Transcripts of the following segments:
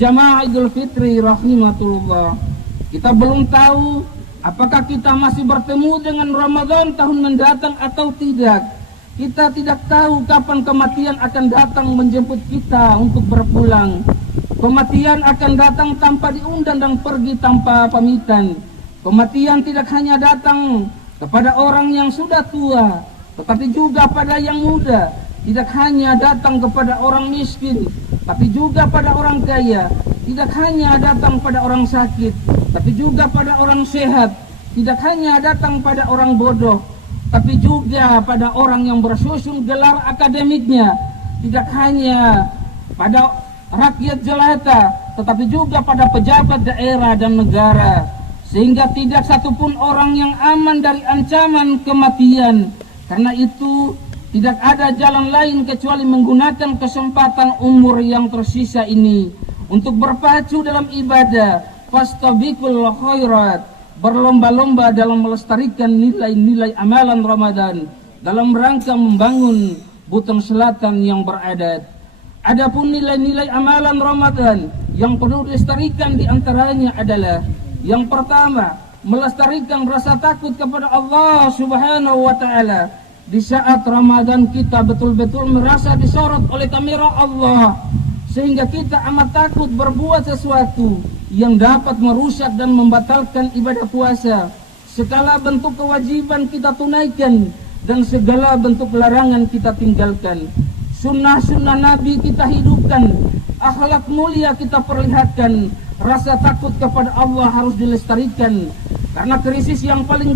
Jamaah Idul Fitri rahimatullah. Kita belum tahu apakah kita masih bertemu dengan Ramadan tahun mendatang atau tidak. Kita tidak tahu kapan kematian akan datang menjemput kita untuk berpulang. Kematian akan datang tanpa diundang dan pergi tanpa pamitan. Kematian tidak hanya datang kepada orang yang sudah tua, tetapi juga pada yang muda. Tidak hanya datang kepada orang miskin, tapi juga pada orang kaya. Tidak hanya datang pada orang sakit, tapi juga pada orang sehat. Tidak hanya datang pada orang bodoh, tapi juga pada orang yang bersusun gelar akademiknya. Tidak hanya pada rakyat jelata, tetapi juga pada pejabat daerah dan negara. Sehingga tidak satupun orang yang aman dari ancaman kematian. Karena itu tidak ada jalan lain kecuali menggunakan kesempatan umur yang tersisa ini untuk berpacu dalam ibadah, fastabiqul khairat, berlomba-lomba dalam melestarikan nilai-nilai amalan Ramadan dalam rangka membangun Butong Selatan yang beradat. Adapun nilai-nilai amalan Ramadan yang perlu dilestarikan diantaranya adalah yang pertama, melestarikan rasa takut kepada Allah Subhanahu wa Ta'ala. Di saat Ramadan kita betul-betul merasa disorot oleh kamera Allah, sehingga kita amat takut berbuat sesuatu yang dapat merusak dan membatalkan ibadah puasa. Segala bentuk kewajiban kita tunaikan dan segala bentuk larangan kita tinggalkan. Sunnah-sunnah Nabi kita hidupkan, akhlak mulia kita perlihatkan. Rasa takut kepada Allah harus dilestarikan, karena krisis yang paling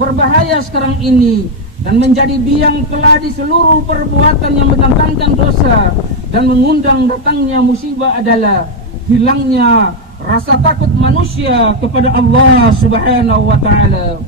berbahaya sekarang ini dan menjadi biang keladi seluruh perbuatan yang mendatangkan dosa dan mengundang datangnya musibah adalah hilangnya rasa takut manusia kepada Allah Subhanahu wa Ta'ala.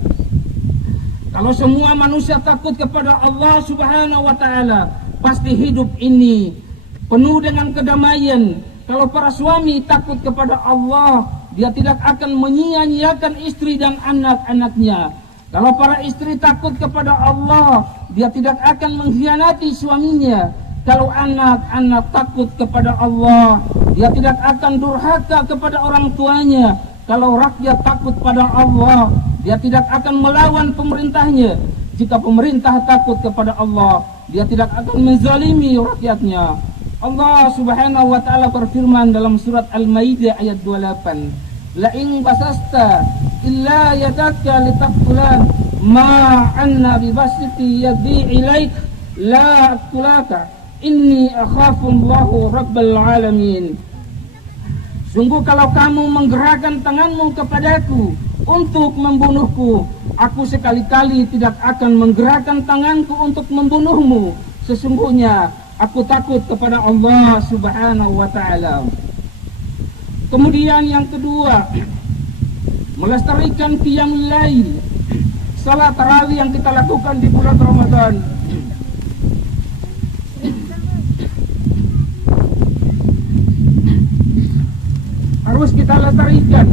Kalau semua manusia takut kepada Allah Subhanahu wa Ta'ala, pasti hidup ini penuh dengan kedamaian. Kalau para suami takut kepada Allah, dia tidak akan menyia-nyiakan istri dan anak-anaknya. Kalau para istri takut kepada Allah, dia tidak akan mengkhianati suaminya. Kalau anak-anak takut kepada Allah, dia tidak akan durhaka kepada orang tuanya. Kalau rakyat takut pada Allah, dia tidak akan melawan pemerintahnya. Jika pemerintah takut kepada Allah, dia tidak akan menzalimi rakyatnya. Allah Subhanahu wa Ta'ala berfirman dalam surat Al-Maidah ayat 28, la in basasta illa yadaka litaqtulan ma anna bibasiti yadi ilaik la aqtulaka inni akhafullahu rabbal alamin. Sungguh kalau kamu menggerakkan tanganmu kepadaku untuk membunuhku, aku sekali-kali tidak akan menggerakkan tanganku untuk membunuhmu. Sesungguhnya aku takut kepada Allah Subhanahu wa Ta'ala. Kemudian yang kedua, melestarikan qiyamul lail, salat tarawih yang kita lakukan di bulan Ramadan. Harus kita lestarikan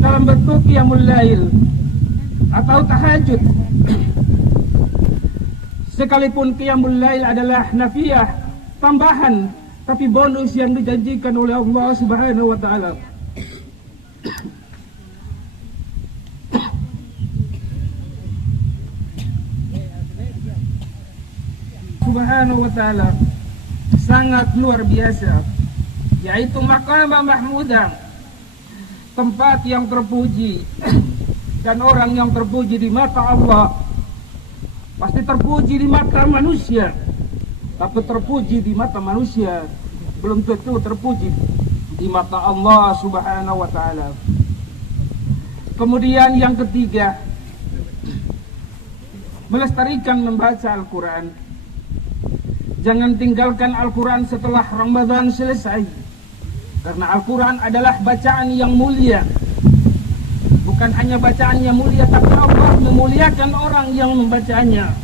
dalam bentuk qiyamul lail atau tahajud. Sekalipun qiyamul lail adalah nafiyah, tambahan, tapi bonus yang dijanjikan oleh Allah Subhanahu wa Ta'ala. Subhanahu wa Ta'ala sangat luar biasa, yaitu maqam mahmudah, tempat yang terpuji. Dan orang yang terpuji di mata Allah pasti terpuji di mata manusia. Tapi terpuji di mata manusia belum tentu terpuji di mata Allah Subhanahu wa Ta'ala. Kemudian yang ketiga, melestarikan membaca Al-Quran. Jangan tinggalkan Al-Quran setelah Ramadan selesai, karena Al-Quran adalah bacaan yang mulia. Bukan hanya bacaan yang mulia, tapi Allah memuliakan orang yang membacanya.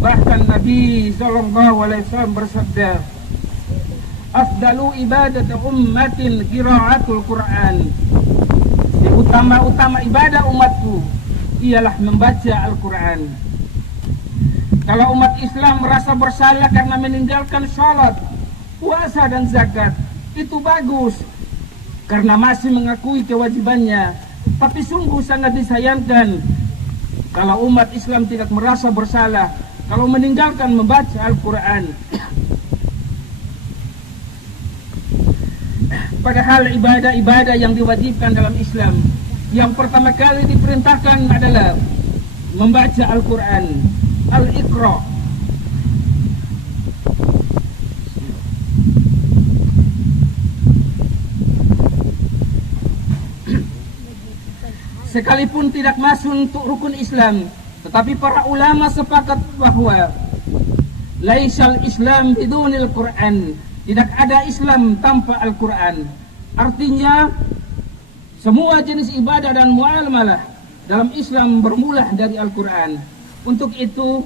Bahkan Nabi SAW bersabda, afdalu ibadat ummatin qiraatul Quran. Utama-utama ibadah umatku ialah membaca Al-Quran. Kalau umat Islam merasa bersalah karena meninggalkan salat, puasa dan zakat, Itu bagus karena masih mengakui kewajibannya. Tapi sungguh sangat disayangkan kalau umat Islam tidak merasa bersalah kalau meninggalkan membaca Al-Quran. Padahal ibadah-ibadah yang diwajibkan dalam Islam, yang pertama kali diperintahkan adalah membaca Al-Quran, Al-Iqra. Sekalipun tidak masuk untuk rukun Islam, tetapi para ulama sepakat bahwa laisal Islam bidunil Quran, tidak ada Islam tanpa Al-Quran. Artinya semua jenis ibadah dan muamalah dalam Islam bermula dari Al-Quran. Untuk itu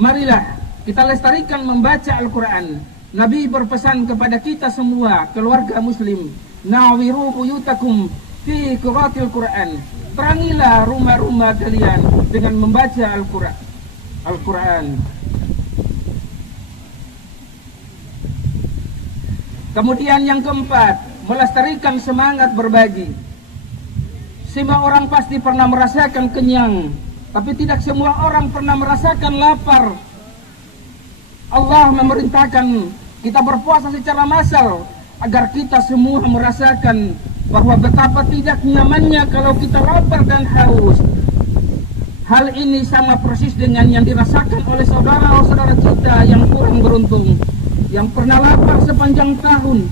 marilah kita lestarikan membaca Al-Quran. Nabi berpesan kepada kita semua, keluarga muslim, nawiru buyutakum fi qiraatil Quran. Terangilah rumah-rumah kalian dengan membaca Al-Quran. Kemudian yang keempat, melestarikan semangat berbagi. Semua orang pasti pernah merasakan kenyang, tapi tidak semua orang pernah merasakan lapar. Allah memerintahkan kita berpuasa secara massal agar kita semua merasakan bahwa betapa tidak nyamannya kalau kita lapar dan haus. Hal ini sama persis dengan yang dirasakan oleh saudara-saudara kita yang kurang beruntung, yang pernah lapar sepanjang tahun.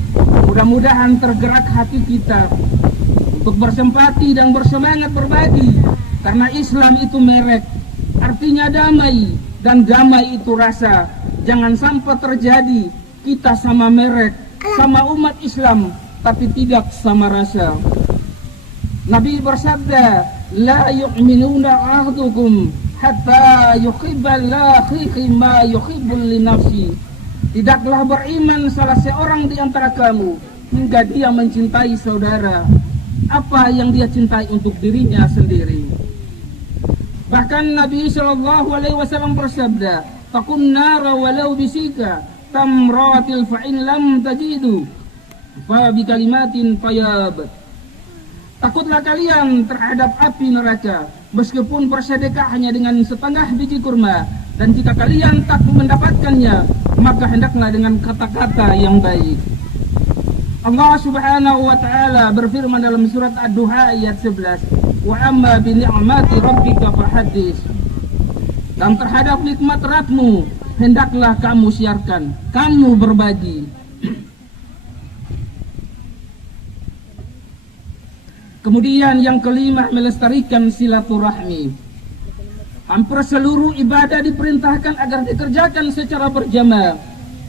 Mudah-mudahan tergerak hati kita untuk bersempati dan bersemangat berbagi, karena Islam itu merek, artinya damai, dan damai itu rasa. Jangan sampai terjadi kita sama merek, sama umat Islam, tapi tidak sama rasa. Nabi bersabda, la yu'minuna ahdukum hatta yuhibba li ma yuhibbu li nafsi. Tidaklah beriman salah seorang di antara kamu hingga dia mencintai saudara apa yang dia cintai untuk dirinya sendiri. Bahkan Nabi SAW bersabda, "Taqun nara walau bisika tamratil fa in lam tajidu fa bi kalimatin fayabat." Takutlah kalian terhadap api neraka meskipun bersedekah hanya dengan setengah biji kurma, dan jika kalian tak mendapatkannya, maka hendaklah dengan kata-kata yang baik. Allah Subhanahu wa taala berfirman dalam surat Ad-Duha ayat 11, "Wa amma bi ni'mati rabbika fahaddits." Dan terhadap nikmat Rabbmu hendaklah kamu siarkan, kamu berbagi. Kemudian yang kelima, melestarikan silaturahmi. Hampir seluruh ibadah diperintahkan agar dikerjakan secara berjamaah.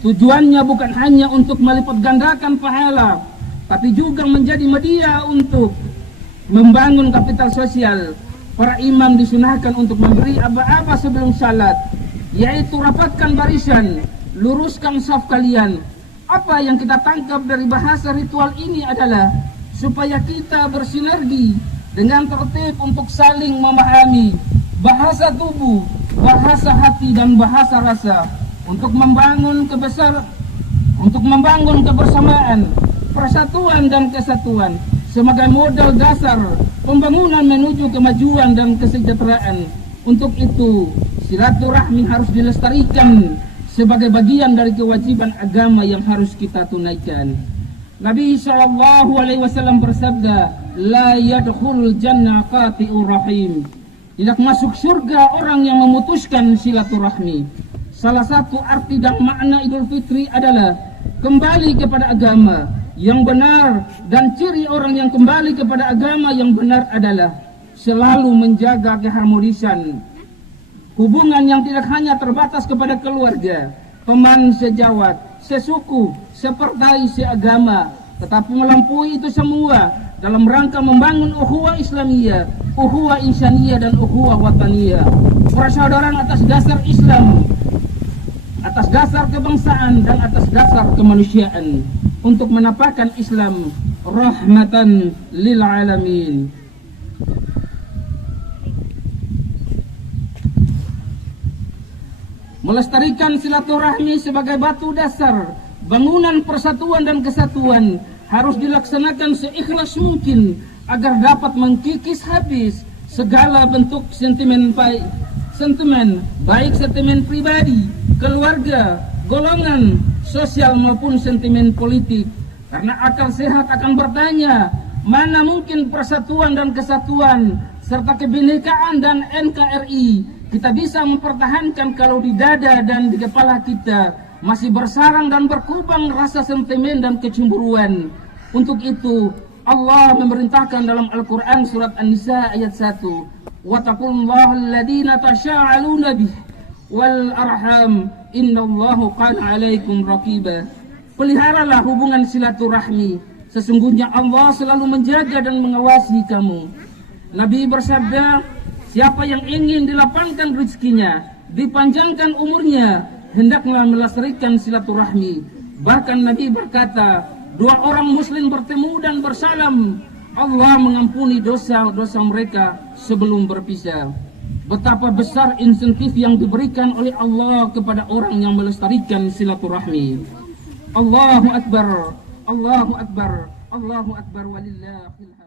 Tujuannya bukan hanya untuk melipat gandakan pahala, tapi juga menjadi media untuk membangun kapital sosial. Para imam disunahkan untuk memberi aba-aba sebelum salat, yaitu rapatkan barisan, luruskan saf kalian. Apa yang kita tangkap dari bahasa ritual ini adalah supaya kita bersinergi dengan tertib untuk saling memahami bahasa tubuh, bahasa hati, dan bahasa rasa untuk membangun kebersamaan, persatuan dan kesatuan sebagai modal dasar pembangunan menuju kemajuan dan kesejahteraan. Untuk itu, silaturahmi harus dilestarikan sebagai bagian dari kewajiban agama yang harus kita tunaikan. Nabi SAW bersabda, la yadkhulul jannah qati'ur rahim. Tidak masuk surga orang yang memutuskan silaturahmi. Salah satu arti dan makna Idul Fitri adalah kembali kepada agama yang benar, dan ciri orang yang kembali kepada agama yang benar adalah selalu menjaga keharmonisan hubungan yang tidak hanya terbatas kepada keluarga, teman sejawat, sesuku, separtai, seagama, tetapi melampaui itu semua dalam rangka membangun ukhuwah Islamiyah, ukhuwah insaniyah, dan ukhuwah wataniyah. Persaudaraan atas dasar Islam, atas dasar kebangsaan, dan atas dasar kemanusiaan, untuk menampakkan Islam rahmatan lil alamin. Melestarikan silaturahmi sebagai batu dasar bangunan persatuan dan kesatuan harus dilaksanakan seikhlas mungkin agar dapat mengkikis habis segala bentuk sentimen baik, sentimen pribadi, keluarga, golongan, sosial maupun sentimen politik. Karena akal sehat akan bertanya, mana mungkin persatuan dan kesatuan serta kebinekaan dan NKRI kita bisa mempertahankan kalau di dada dan di kepala kita masih bersarang dan berkubang rasa sentimen dan kecemburuan. Untuk itu Allah memerintahkan dalam Al-Quran surat An-Nisa ayat 1, وَاتَّقُوا الَّذِينَ تَشَاءَلُونَ بِهِ وَالْأَرْحَامَ إِنَّ اللَّهَ كَانَ عَلَيْكُمْ رَقِيبًا. Peliharalah hubungan silaturahmi, sesungguhnya Allah selalu menjaga dan mengawasi kamu. Nabi bersabda, siapa yang ingin dilapangkan rezekinya, dipanjangkan umurnya, hendaklah melestarikan silaturahmi. Bahkan Nabi berkata, dua orang muslim bertemu dan bersalam, Allah mengampuni dosa-dosa mereka sebelum berpisah. Betapa besar insentif yang diberikan oleh Allah kepada orang yang melestarikan silaturahmi. Allahu Akbar, Allahu Akbar, Allahu Akbar walillahil hamd.